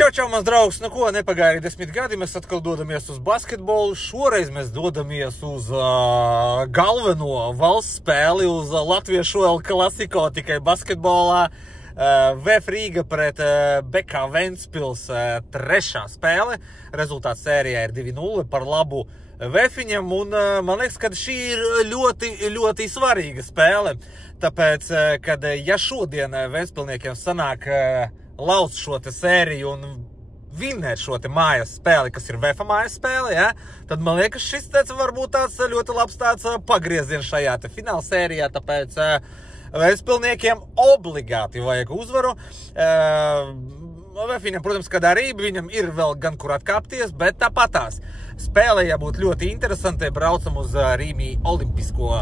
Čau, mans draugs, nu ko, nepagāja arī 10 gadi, mēs atkal dodamies uz basketbolu. Šoreiz mēs dodamies uz galveno valsts spēli, uz Latviešu El Klasiko, tikai basketbolā. VF Rīga pret BK Ventspils trešā spēle. Rezultāts sērijā ir 2-0 par labu VF-iņam, un man liekas, ka šī ir ļoti svarīga spēle. Tāpēc, kad ja šodien Ventspilniekiem sanāk lauzt šo te sēriju un vinnēt šo te mājas spēli, kas ir VF mājas spēle, ja? Tad man liekas, šis varbūt tāds ļoti labs tāds pagrieziens šajā te fināla sērijā, tāpēc Ventspilniekiem obligāti vajag uzvaru. VF-iņam, protams, kad arī viņam ir vēl gan kur atkāpties, bet tāpatās spēlē jābūt ļoti interesantai. Braucam uz Rīmī Olimpisko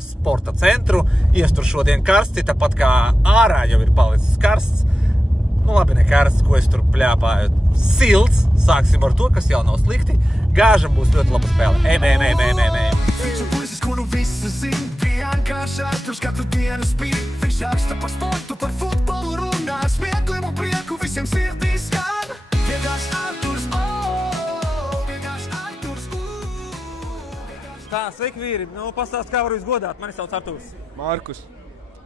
sporta centru. Iestur šodien karsti, tāpat kā ārā jau ir palicis karsts. Nu labi, ne karsts, ko es tur pļāpāju. Silts. Sāksim ar to, kas jau nav slikti. Gāžam būs ļoti laba spēle. Viņš ir puisis, kuru visi zin. Vienkārši Arturs katru dienu spīd. Viņš raksta par sportu, par futbolu runā. Smieklim un prieku visiem sirdīs skan. Vienkārši Arturs, vienkārši Arturs, Tā, sveiki vīri. Nu, pastāst, kā varu jūs godāt. Mani sauc Arturs. Markus.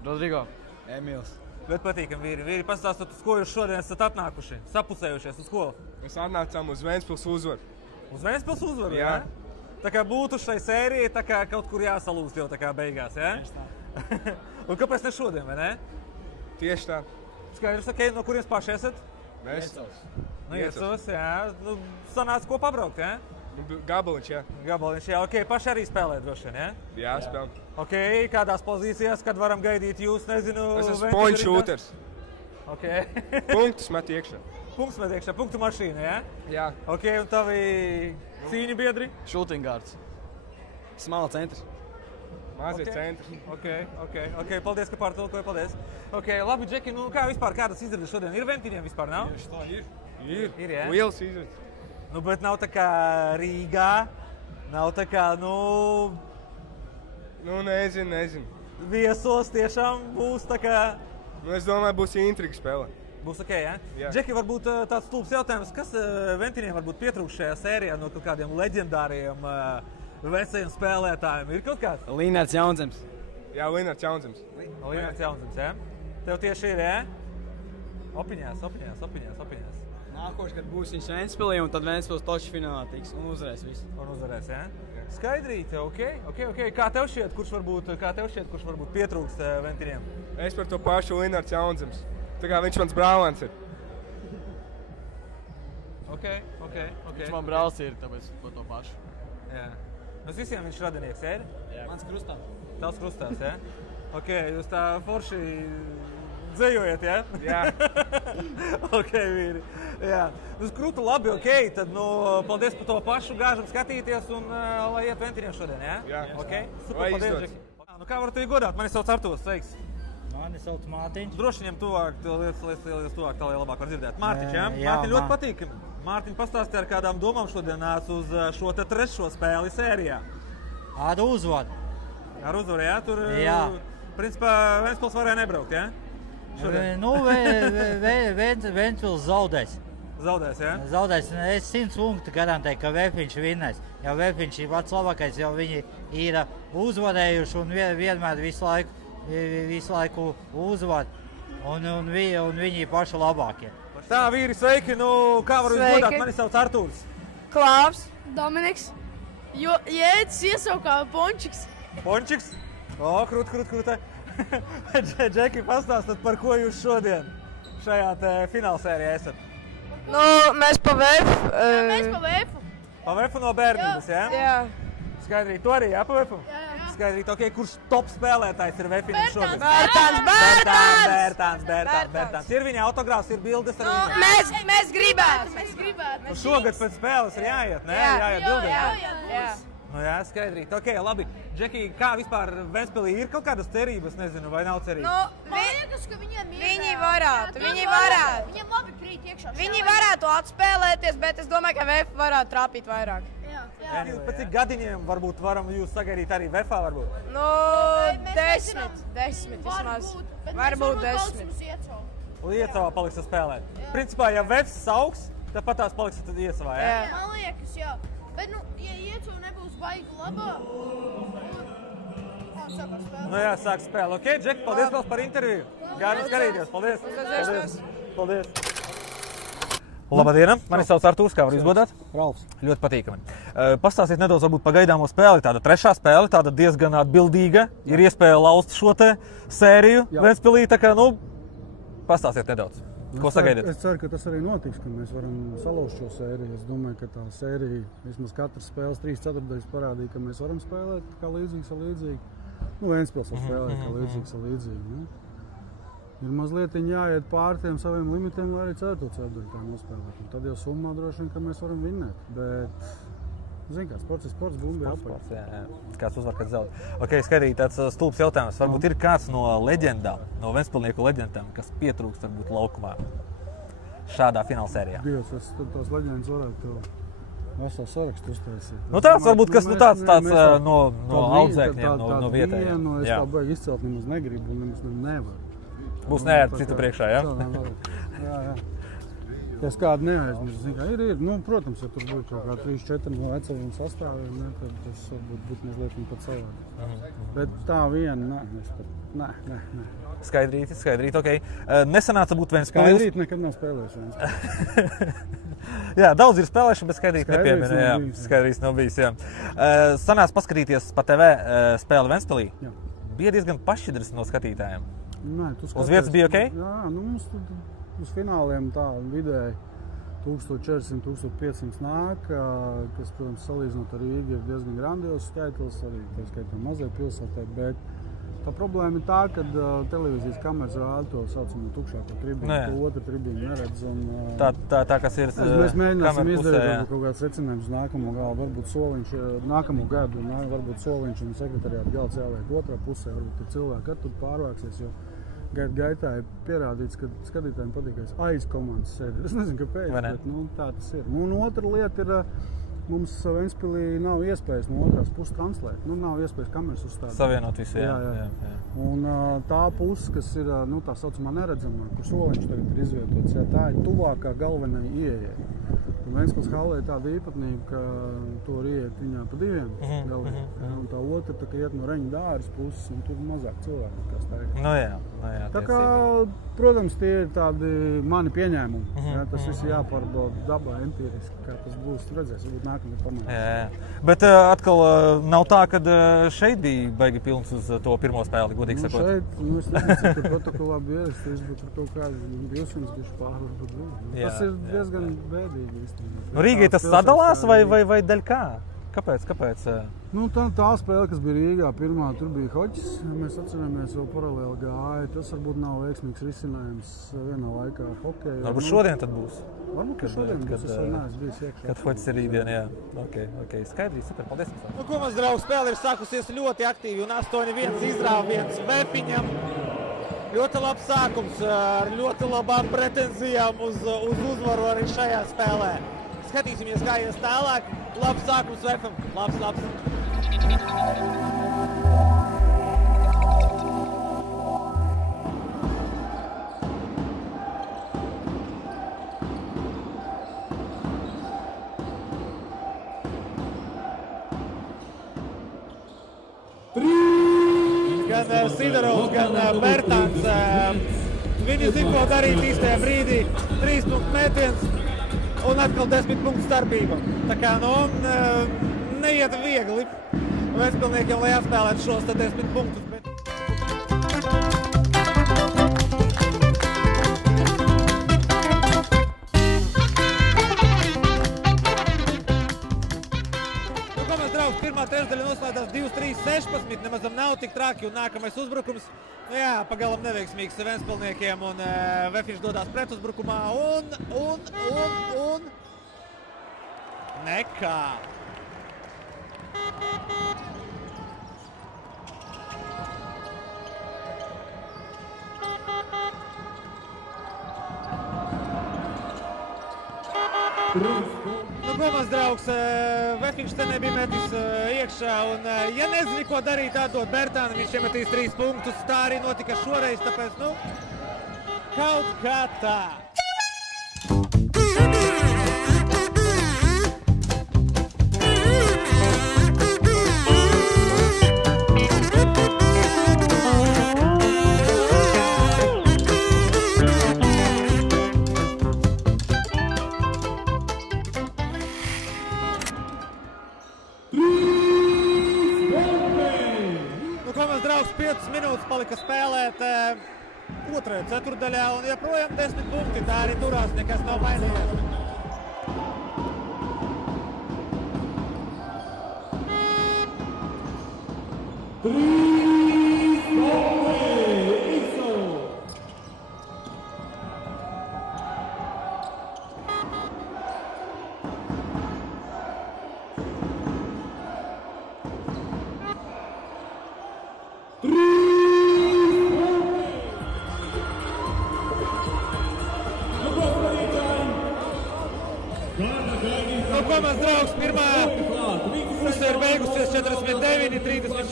Rodrigo. Emīls. Bet patīkam vīri. Vīri, pastāstot, uz ko jūs šodien esat atnākuši? Sapusējušies uz ko? Mēs atnācām uz Ventspils uzvaru. Uz Ventspils uzvaru, Jā. Ja? Tā kā būtu šai sērijai, tā kā kaut kur jāsalūst jau tā kā beigās, ja? Tieši tā. Un kāpēc ne šodien, vai ne? Tieši tā. Skaidrs, ok, no kurienes paši esat? Ventspils. No Iecavas, jā. Nu, sanāca kopā braukt, ja? Gabaliņš, jā. Gabaliņš, jā. Ok, paši arī spēlē droši vien, ja? Jā, spēlē. Ok, kādās pozīcijās, kad varam gaidīt jūs, nezinu... Es esmu point shooters. Ok. Punktus met iekšā. Punktus met iekšā, punktu mašīna, ja? Jā. Ok, un tavi cīņu biedri? Shooting guards. Small centrs. Mazie Ok. centri. Ok, paldies, ka pārtulkoji, paldies. Ok, labi, Džeki, nu kā vispār, kādas izredzes šodien? Ir Ventiņiem vispār, nav? Tieši tā, ir. Ir, ja? Liels izredzes. Nu, bet nav tā kā Rīgā, nav tā kā, nu, Nu, nezinu. viesos tiešām būs tā kā, Nu, es domāju, būs intriga spēle. būs ok, ja? Jā. Džeki, varbūt tāds stulbs jautājums, kas Ventiņiem varbūt pietrūkst šajā sērijā no kaut kādiem leģendāriem vecajiem spēlētājiem? Ir kaut kāds? Līnārds Jaunzems. Jā, Linards Jaunzems. Līnārds Jaunzems, ja? Tev tieši ir, ja? Opiņās. Nākošais, kad būs viņš Ventspilī, un tad Ventspils toču finālā tiks un uzvarēs visu. Un uzvarēs, ja? Skaidrīte, ok. Kā tev šķiet, kurš varbūt pietrūkst Ventiņiem? Es par to pašu Linards Jaunzems. Tā kā viņš mans brālēns ir. Ok. Viņš man brālis ir, tāpēc par to pašu. Jā. Mēs visiem viņš radinieks, ja? Mans krustā. Tavs krustās, ja? Ok, jūs tā forši dzējojat, ja? Jā. Ok, vīri. Jā. Nu, krūta labi, ok, tad, nu, paldies par to pašu, gāžam skatīties un lai iet Ventiņiem šodien, ja? Jā. Ok, super, Lai paldies, izdodas. Džeki. Nu, kā varu tevi godāt? Mani sauc Arturs, sveiks. Mani sauc Mārtiņš. Droši viņam tuvāk, liekas tuvāk, tā lai labāk var dzirdēt. Mārtiņš, ja? Jā, Mārtiņ, ļoti patīk. Mārtiņ, pastāstīja ar kādām domām šodien nāc uz šo te trešo spēli sērijā. Ar uzvaru. Ar uzvaru, ja? Tur, Jā. Principā, Ventspils varēja nebraukt, ja? Šodien. Nu, Ventspils zaudēs. Zaudēs, ja? Zaudēs. Es 100 punktu garantēju, ka Vēfiņš vinnēs. Jo Vēfiņš ir pats labākais, jo viņi ir uzvarējuši un vienmēr visu laiku uzvar. Un viņi ir paši labākie. Tā, vīri, sveiki! Nu, kā varu jūs godāt? Mani sauc Arturs. Klāvs, Dominiks, Jēdzis iesaukā Pončiks. Pončiks? O, krūta. Džeki, pastāstat, par ko jūs šodien šajā te finālsērijā esat? Nu, mēs pa VF. Mēs pa VF. Pa VF no bērnības, ja? Jā. Skaidrīt, tu arī, jā, pa VF? Jā. Skaidrīt, ok, kurš top spēlētājs ir VF-iņam šodien? Bērtāns. Ir viņa autogrāfs, ir bildes ar viņu? Mēs gribētu. Mēs gribētu. Nu, šogad pēc spēles ir jāiet, ne? Jāiet bildēs. Jā. Nu jā, skaidrīt. Ok, labi. Džeki, kā vispār Ventspilī ir kaut kādas cerības, nezinu, vai nav cerības? Nu, Man liekas, ka viņiem ir. Viņi varētu. Viņiem labi krīt iekšā. Viņi varētu atspēlēties, bet es domāju, ka VF varētu trāpīt vairāk. Jā. Pēc cik gadiņiem varbūt varam jūs sagaidīt arī VF-ā varbūt? Nu, Mēs 10 vismaz. Bet Varbūt mēs 10. mums iecaukt. Liecavā paliks spēlēt. Principā, ja Vefs sauks, tāpat tās paliks tad Liecavā, jā? Man liekas, jā. Bet, nu, ja Liecava nebūs baigi labā, sākam spēlēt. Nu jā, sāk spēlēt. Ok, Džek, paldies vēl par interviju. Gāri skatīties, paldies. Paldies. Labdien, mani sauc Artūrs, kā var izgodāt? Ralfs. Ļoti patīkami. Pastāstiet nedaudz varbūt par gaidāmo spēli. Tāda trešā spēle, tāda diezgan atbildīga. Ir iespēja laust šo te sēriju Ventspilī, tā kā, nu, pastāstiet nedaudz. Ko sagaidiet? Es ceru, ka tas arī notiks, ka mēs varam salauzt šo sēriju. Es domāju, ka tā sērija, vismaz katras spēles 3/4 parādīja, ka mēs varam spēlēt kā līdzīgs ar līdzīgi. Nu, Ventspils spēlē kā līdzīgs ar līdzīgi. Ne? Ir mazliet jāiet pār tiem saviem limitiem, lai arī 4/4 tā nospēlēt. Un tad jau summā droši vien, ka mēs varam vinnēt. Bet, zini kā, sports ir sports, bumbi ir apaļ. Jā. Kāds uzvar, kad zaud. Ok, skaidrīgi tāds stulbs jautājums. Varbūt ir kāds no leģendām, no Ventspilnieku leģendām, kas pietrūkst varbūt laukumā šādā finālsērijā? Dievs, es tos leģendas varētu veselu sarakstu uztaisīt. Nu tāds varbūt, kas nu tāds no audzēkņiem, no vietējiem. Es tā baigi izcelt nemaz negribu un nemaz nevaru. Būs neērt citu priekšā, jā? Jā. Es kādu neaizmirst, zinu, kā ir. Nu, protams, ja tur būtu kaut kā 3-4 no vecajiem sastāviem, ne, tad tas varbūt būtu mazliet pat savādāk. Bet tā viena, nē. Skaidrīt, ok. Nesanāca būt Ventspils. Skaidrīt nekad nav spēlējuši. Jā, daudz ir spēlējuši, bet skaidrīt nepiemina. Jā, skaidrīts nav bijis, jā. Sanāca paskatīties pa TV spēli Ventspilī. Jā. Bija diezgan pašķidrs no skatītājiem. Nē, uz vietas bija ok? Jā, nu mums uz fināliem tā vidēji 1400–1500 nāk, kas, protams, salīdzinot ar Rīgu ir diezgan grandios skaitlis, arī tā skaitā mazai pilsētai, bet tā problēma ir tā, ka televīzijas kameras rāda to saucamo tukšāko tribīnu, ko otru tribīnu neredz. Un, tā kas ir mēs mēģināsim izdarīt kaut kāds secinājums uz nākamo galu, varbūt soliņš, nākamo gadu, varbūt soliņš un sekretariāta galds jāliek otrā pusē, varbūt ir cilvēki, kad tur pārvāksies, jo gaitā ir pierādīts, ka skatītājiem patīkais aiz komandas sēdēt. Es nezinu, kāpēc, bet nu, tā tas ir. Un otra lieta ir, mums Ventspilī nav iespējas no otrās puses translēt. Nu, nav iespējas kameras uzstādīt. Savienot visu, jā. Un tā puse, kas ir tā saucamā neredzamā, kur soliņš tagad ir izvietots, tā ir tuvākā galvenai ieejai. Un Ventspils hallē ir tāda īpatnība, ka to var ieiet viņā pa diviem galviem. Un tā otra tā, iet no Reņģa Dāras puses, un tur mazāk cilvēku kā staigā. Nu jā, tā kā, protams, tie ir tādi mani pieņēmumi. Tas viss jāpārbauda dabā, empiriski, kā tas būs. Redzēs, varbūt nākamajā pamēģināt. Bet atkal nav tā, ka šeit bija baigi pilns uz to pirmo spēli, godīgi sakot. Šeit, es nezinu, ka protokolā bija ierakstīts, bet tur kaut kādi 200 bišķi pārvarbūt bija. Tas ir diezgan bēdīgi. Nu, Rīgai tas sadalās vai daļ kā? Kāpēc? Nu, tā spēle, kas bija Rīgā, pirmā, tur bija hoķis. Mēs atceramies, vēl paralēli gāja. Tas varbūt nav veiksmīgs risinājums vienā laikā ar hokeju. Varbūt šodien tad būs? Varbūt, ka šodien būs. Es vēl neesmu bijis iekšā. Kad hoķis ir rītdien, jā. Ok. Skaidrīgi, super, paldies. Nu, ko mans draugs, spēle ir sākusies ļoti aktīvi un 8-1 izrāviens Vepiņam. Ļoti labs sākums ar ļoti labām pretenzijām uz uzvaru arī šajā spēlē. Skatīsimies, kā ies tālāk. Labs sākums Vefam. Labs. Gan Sidorovs, gan Bērtāns. Viņi zina, ko darīt īstajā brīdī. 3 punktu metiens. Un atkal 10 punktu starpība. Tā kā, neiet viegli Ventspilniekiem, lai atspēlētu šos 10 punktus. Nu, ko mēs, draugs, pirmā trešdaļa noslēdzās 2-3-16, nemazam nav tik traki un nākamais uzbrukums. Nu jā, pagalam neveiksmīgs Ventspilniekiem un Vefiņš dodās pretuzbrukumā un nekā. Nu, ko mans draugs, Vefiņš te nebija metis iekšā un, ja nezini, ko darīt, atdot Bērtānam, viņš iemetīs 3 punktus. Tā arī notika šoreiz, tāpēc, kaut kā tā. Komandas draugs 5 minūtes palika spēlēt otrajā ceturdaļā un joprojām 10 punkti. Tā arī turās, nekas nav mainījies. Komandas draugs pirmā puse ir beigusies 49-34.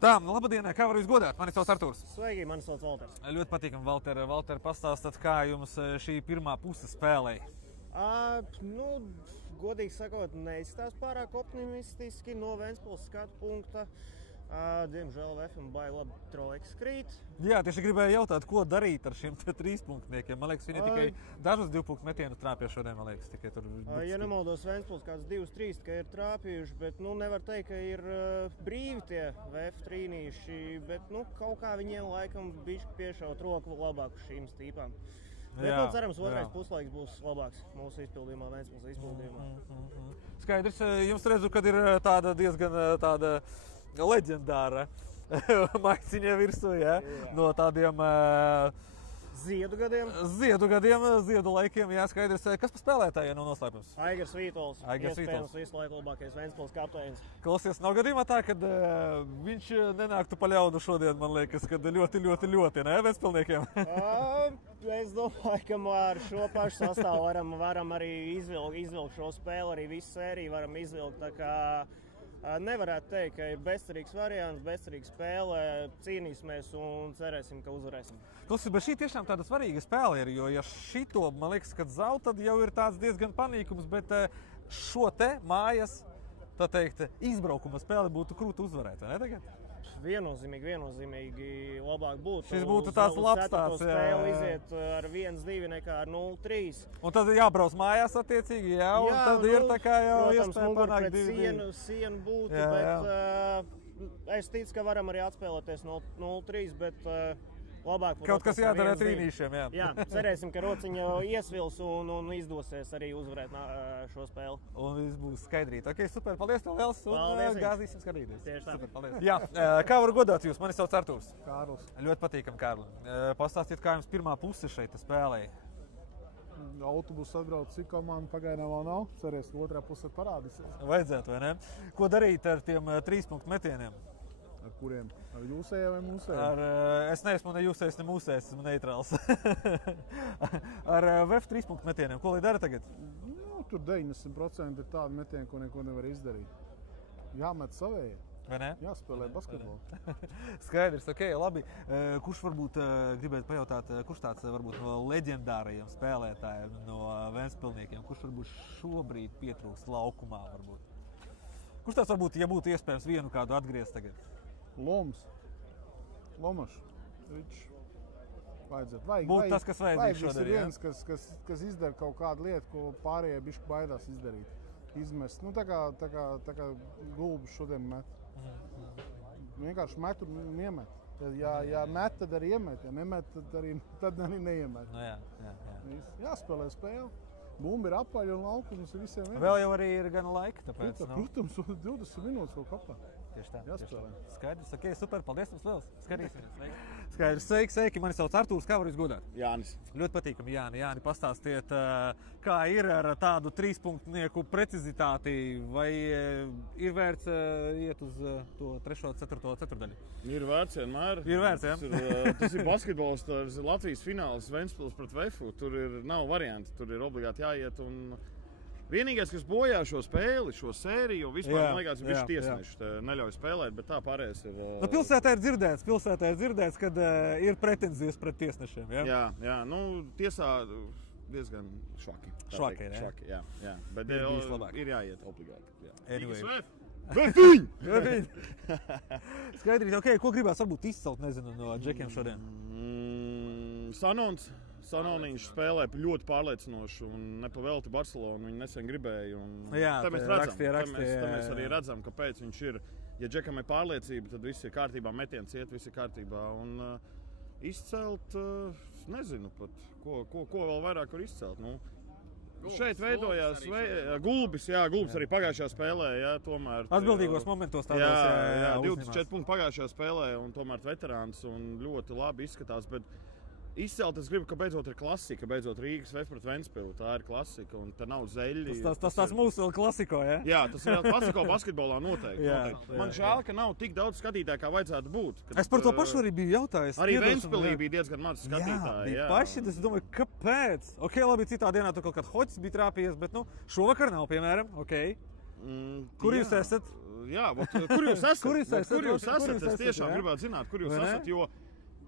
Tā, labdien, kā varu jūs godāt? Mani sauc Artūrs. Sveiki, mani sauc Valters. Ļoti patīkam, Valter. Valter, pastāstat, kā jums šī pirmā puse spēlēja? Godīgi sakot, neizstās pārāk optimistiski no Ventspils skatu punkta. Diemžēl VFM baigi labi trojkas krīt. Jā, tieši gribēju jautāt, ko darīt ar šiem 3 punktniekiem. Man liekas, viņi tikai dažus 2 punktu metienus trāpīja šodien, man liekas, tikai tur. Ja nemaldos, Ventspils kāds 2-3 tikai ir trāpījuši, bet nevar teikt, ka ir brīvi tie VF trīnīši, bet kaut kā viņiem laikam bišķi piešaut roku labāk uz šīm stīpām. Bet cerams, otrais puslaiks būs labāks mūsu izpildījumā, Ventspils izpildījumā. Skaidrs, jums redzu, kad ir tāda diezgan tāda leģendāra maisiņa virsū, ja? No tādiem Ziedu gadiem, ziedu laikiem, jā, skaidrs. Kas pa spēlētājiem nav noslēpums? Aigars Vītols, iespējams visu laiku labākais Ventspils kapteinis. Klausies, nav gadījumā tā, kad viņš nenāktu pa ļaudu šodien, man liekas, kad ļoti, ne, Ventspilniekiem? Es domāju, ka ar šo pašu sastāvu varam arī izvilkt šo spēli, arī visu sēriju varam izvilkt, tā kā nevarētu teikt, ka ir bezcerīgs variants, bezcerīga spēle, cīnīsimies un cerēsim, ka uzvarēsim. Klausies, bet šī tiešām tāda svarīga spēle ir, jo ja šito, man liekas, kad zaud, tad jau ir tāds diezgan panīkums, bet šo te mājas, tā teikt, izbraukuma spēli būtu krūti uzvarēt, vai ne tagad? Viennozīmīgi labāk būtu. Šis būtu tāds labs tāds, spēli iziet ar 1-2 nekā ar 0-3. Un tad jābrauc mājās attiecīgi, jā, un tad ir tā kā jau iespēja panākt 2-2. Protams, sienu būtu, bet es ticu, ka varam arī atspēlēties 0-3, bet labāk. Kaut kas jādara trīnīšiem, jā. Jā, cerēsim, ka rociņa iesvils un izdosies arī uzvarēt šo spēli. Un viss būs skaidrīt. Ok, super, paldies tev liels un gāzīsim skatīties. Tieši tā. Super, paldies. Jā, kā varu godāt jūs? Mani sauc Artūrs. Kārlis. Ļoti patīkam, Kārli. Pastāstiet, kā jums pirmā puse šeit spēlēja? Autobus atbrauc, cik komanda pagaidām vēl nav. Cerēs, ka otrā puse parādīsies. Vajadzētu, vai ne? Ko darīt ar tiem 3 punktu metieniem? Ar kuriem? Ar jūsējiem vai mūsējiem? Es neesmu ne jūsējs, ne mūsējs, esmu neitrāls. Ar VF 3 punktu metieniem, ko lai dara tagad? Tur 90% ir tādi metieni, ko neko nevar izdarīt. Jāmet savējie. Vai ne? Jāspēlē basketbolu. Skaidrs, ok, labi. Kurš varbūt gribētu pajautāt, kurš tāds varbūt no leģendārajiem spēlētājiem, no Ventspilniekiem, kurš varbūt šobrīd pietrūkst laukumā varbūt? Kurš tāds varbūt, ja būtu iespējams vienu kādu atgriezt tagad? Lomašs. Viņš vajadzētu. Būtu tas, kas vajadzīgs šodien, jā? Viens, kas izdara kaut kādu lietu, ko pārējie bišķi baidās izdarīt. Izmest. Tā kā gulbis šodien met. Vienkārši met un iemet. Ja met, tad arī iemet. Ja nemet, tad arī neiemet. No jā. Jāspēlē spēle. Bumba ir apaļa un laukums ir visiem vienkārši. Vēl jau arī ir gana laika, tāpēc. Protams, 20 minūtes vēl kapā. Tieši tā. Jāspēlē. Skaidrs, ok, super, paldies jums liels. Skatīsimies. Skaidrs, sveiki, mani sauc Artūrs, kā varu jūs godāt? Jānis. Ļoti patīkami, Jāni, pastāstiet, kā ir ar tādu 3-punktnieku precizitāti, vai ir vērts iet uz to 3., 4. ceturdaļu? Ir vērts vienmēr. Ir vērts, jā? Tas ir basketbols, tas ir Latvijas fināls Ventspils pret VF, tur nav varianti, tur ir obligāti jāiet un Vienīgais, kas bojā šo spēli, šo sēriju, vispār, man liekas, viņš tiesneši neļauj spēlēt, bet tā pārējais ir... Pilsētā ir dzirdēts, kad ir pretenzijas pret tiesnešiem, ja? Jā, nu, tiesā diezgan švaki. Švaki, jā. Bet ir jāiet obligāti. Anyway. Vefiņ! Skaidrīt, ok, ko gribās varbūt izcelt, nezinu, no džekiem šodien? Sanoniņš spēlē ļoti pārliecinoši un nepavelti Barcelonu, viņi nesen gribēja. Jā, mēs rakstīja. Mēs arī redzam, kāpēc viņš ir. Ja džekam ir pārliecība, tad viss ir kārtībā, metiens iet, viss ir kārtībā. Un izcelt, nezinu pat, ko vēl vairāk var izcelt. Nu, šeit veidojās Gulbis arī pagājušajā spēlē, tomēr. Atbildīgos momentos tādos, jā, 24 punkti pagājušajā spēlē un tomēr veterāns un ļoti labi izskatās, bet izcelt es gribu, ka beidzot ir klasika, beidzot Rīgas VF pret Ventspilu, tā ir klasika un te nav zeļi. Tas mūsu vēl klasiko, ja? Jā, tas ir klasiko basketbolā noteikti. Man žēl, ka nav tik daudz skatītāju, kā vajadzētu būt. Es par to pašu arī biju jautājis. Arī Ventspilī bija diezgan maz skatītāju. Jā, paši, es domāju, kāpēc? Ok, labi, citā dienā tur kaut kāds hoķis bija trāpījies, bet, šovakar nav, piemēram, ok. Kur jūs esat? Jā, kur jūs esat? Es tiešām gribētu zināt, kur jūs esat, jo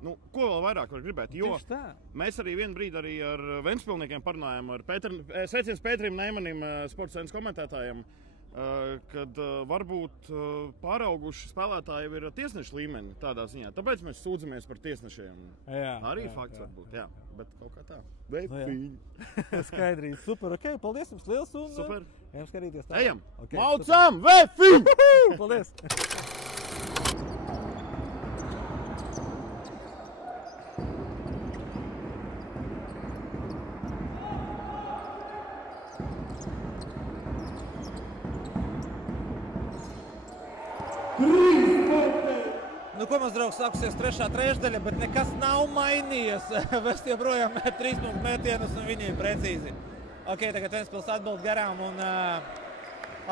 ko vēl vairāk var gribēt, jo mēs arī vienu brīdi arī ar Ventspilniekiem parunājam, ar sveiciens Pēterim Neimanim, Sports Centra komentētājiem, kad varbūt pārauguši spēlētāji ir tiesnešu līmeni tādā ziņā. Tāpēc mēs sūdzamies par tiesnešiem. Arī fakts varbūt, bet kaut kā tā. Skaidrīgi, super, ok, paldies jums liels un super. Ejam skatīties tā. Ejam, maucam, vefiņ! Paldies! Ko mums, draugs, sākusies trešā trešdaļa, bet nekas nav mainījies. Vest joprojām 3 punktu metienus un viņi ir precīzi. Ok, tagad Ventspils atbild garām un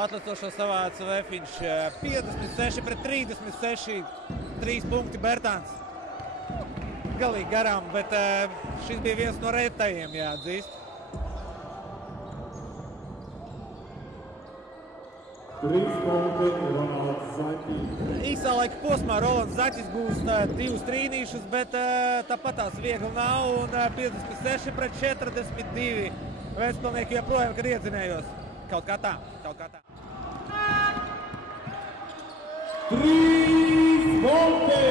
atlicošo savāca Vefiņš. 56 pret 36, 3 punkti Bertāns. Galīgi garām, bet šis bija viens no retajiem jāatzīst. Īsā laika posmā Rolands Zaķis gūst 2 trīnīšus, bet tāpat tās viegli nav un 56 pret 42. Ventspilnieki joprojām, kad iedzinējos. Kaut kā tā. 3 punkti!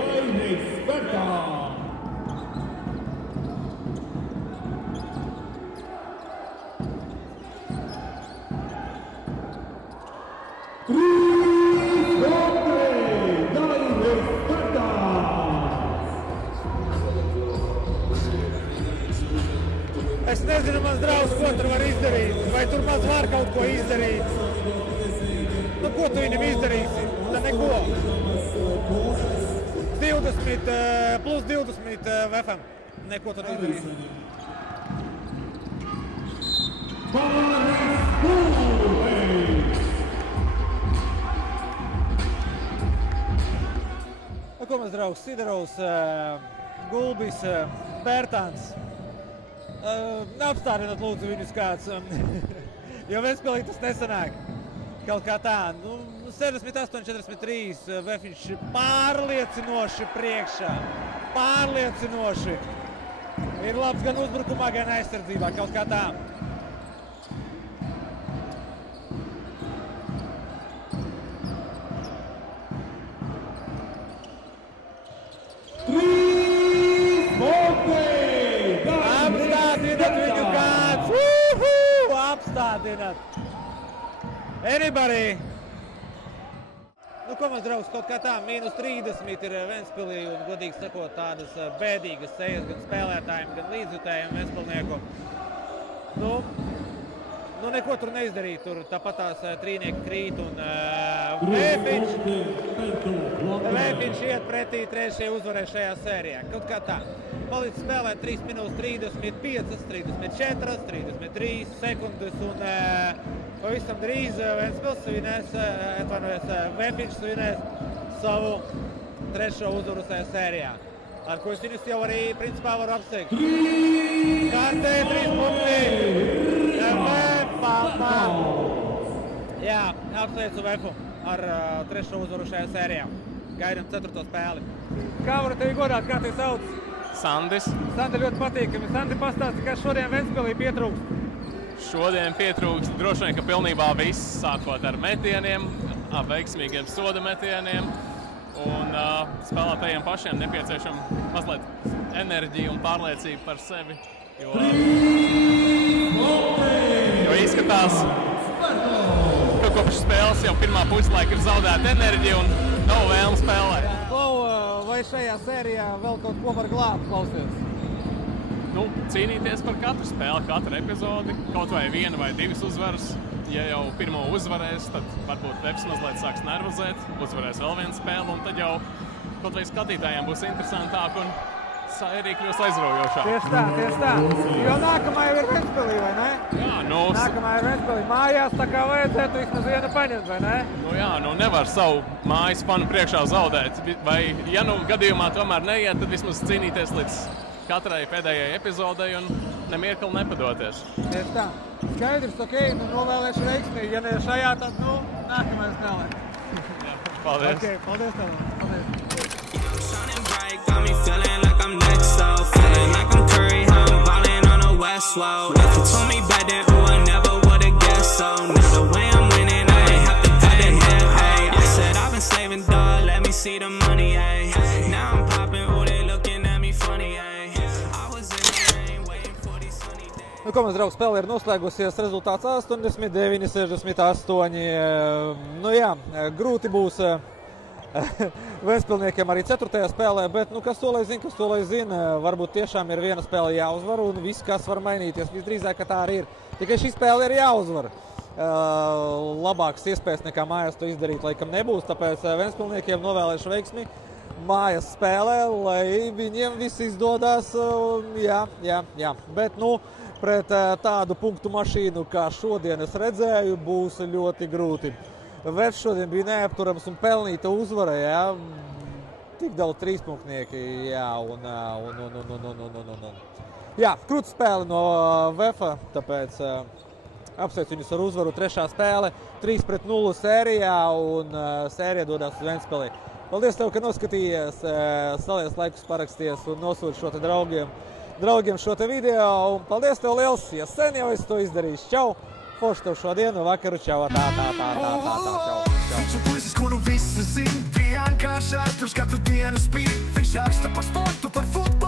Dainis Bertāns! Es nezinu, mans draugs, ko tur var izdarīt, vai tur maz var kaut ko izdarīt. Ko tu viņam izdarīsi? Tā neko. 20, plus 20 VFM. Neko tur izdarīsi. Ko mans draugs Sidorovs, Gulbis, Bertāns. Apstādināt lūdzu viņus kāds, jo Ventspilī tas nesanāk. Kaut kā tā, 78-43, Vefiņš pārliecinoši priekšā, pārliecinoši. Ir labs gan uzbrukumā, gan aizsardzībā, kaut kā tā. Apstādināt viņu kāds! Apstādināt! Anybody! Ko mans draugs, kaut kā tā, -30 ir Ventspilī un, godīgi sakot, tādas bēdīgas sejas gan spēlētājiem, gan līdzjutējiem Ventspilnieku. Neko tur neizdarīt, tur tāpat tās trīnieki krīt un Vefiņš iet pretī trešajai uzvarai šajā sērijā. Kaut kā tā. Palicis spēlēt 3 minūtes 35, 34, 33 sekundes un pavisam drīz Ventspils svinēs, Vefiņš svinēs savu trešo uzvaru šajā sērijā. Ar ko es viņus jau arī principā varu apsveikt. Kārtē 3 punkti. Jā, apsveicu Vefu ar 3. uzvaru šajā sērijā. Gaidām 4. spēli. Kā varu tevi godāt, kā tevi sauc? Sandis. Sandi, ļoti patīkami. Sandi, pastāsti, kas šodien Ventspilī pietrūkst? Šodien pietrūkst droši vien, ka pilnībā viss, sākot ar metieniem, veiksmīgiem soda metieniem. Un spēlētājiem pašiem nepieciešama mazliet enerģija un pārliecība par sevi. Jo izskatās, ka kopš spēles jau pirmā puslaika ir zaudēta enerģija un nav vēlme spēlēt. Vai šajā sērijā vēl kaut ko var glābt, klausies? Nu, cīnīties par katru spēli, katru epizodi, kaut vai 1 vai 2 uzvaras. Ja jau pirmo uzvarēs, tad varbūt Vefs mazliet sāks nervozēt, uzvarēs vēl vienu spēli, un tad jau kaut vai skatītājiem būs interesantāk un sērija kļūs aizraujošāk. Tieši tā. Jo nākamā jau ir Ventspilī, vai ne? Jā, nu... Nākamā ir Ventspilī. Mājās tā kā vajadzētu vismaz vienu paņemt, vai ne? Nu jā, nu nevar savu mājas fanu priekšā zaudēt. Vai, ja nu gadījumā tomēr neiet, tad vismaz cīnīties līdz katrai pēdējai epizodei un nemirkli nepadoties. Tieši tā. Skaidrs, ok, nu novēlēšu veiksmīgi. Ja ne šajā, tad nu nākamais spēlē. Jā, paldies. Ok, paldies tev. Paldies. Got me feeling like I'm next up, feeling like I'm Curry, how I'm ballin' on the West Wall. If you told me back then, ooh, I never would've guessed so. Now the way I'm winning, I ain't have to cut the head, hey. I said I've been saving, dog, let me see the money, hey. Now I'm popping, ooh, they looking at me funny, hey. I was in the rain, waiting for these sunny days. Nu, komandas draugu spēle ir noslēgusies, rezultāts 89-68. Nu jā, grūti būs Ventspilniekiem arī 4. spēlē, bet nu, kas to lai zina, varbūt tiešām ir viena spēle jāuzvar un viss, kas var mainīties. Visdrīzāk, ka tā arī ir. Tikai šī spēle ir jāuzvar. Labākas iespējas nekā mājās to izdarīt laikam nebūs, tāpēc Ventspilniekiem novēlēšu veiksmi mājas spēlē, lai viņiem viss izdodas. Jā. Bet, nu, pret tādu punktu mašīnu, kā šodien es redzēju, būs ļoti grūti. Vefs šodien bija neapturams un pelnīta uzvara, jā. Tik daudz trīspunktnieki, jā, Jā, krūta spēle no Vefa, tāpēc apsveicu viņus ar uzvaru 3. spēle, 3-0 sērijā un sērija dodas uz Ventspili. Paldies tev, ka noskatījies, saliec laikus, paraksties un nosūti šo te draugiem šo te video. Un paldies tev liels, ja sen jau esi to izdarījis. Čau! Forši tev šodienu, vakaru, čau, tā, čau. Taču puisis, kuru visi zin, vienkārši Arturs katru dienu spīd. Viņš raksta par sportu, par futbolu.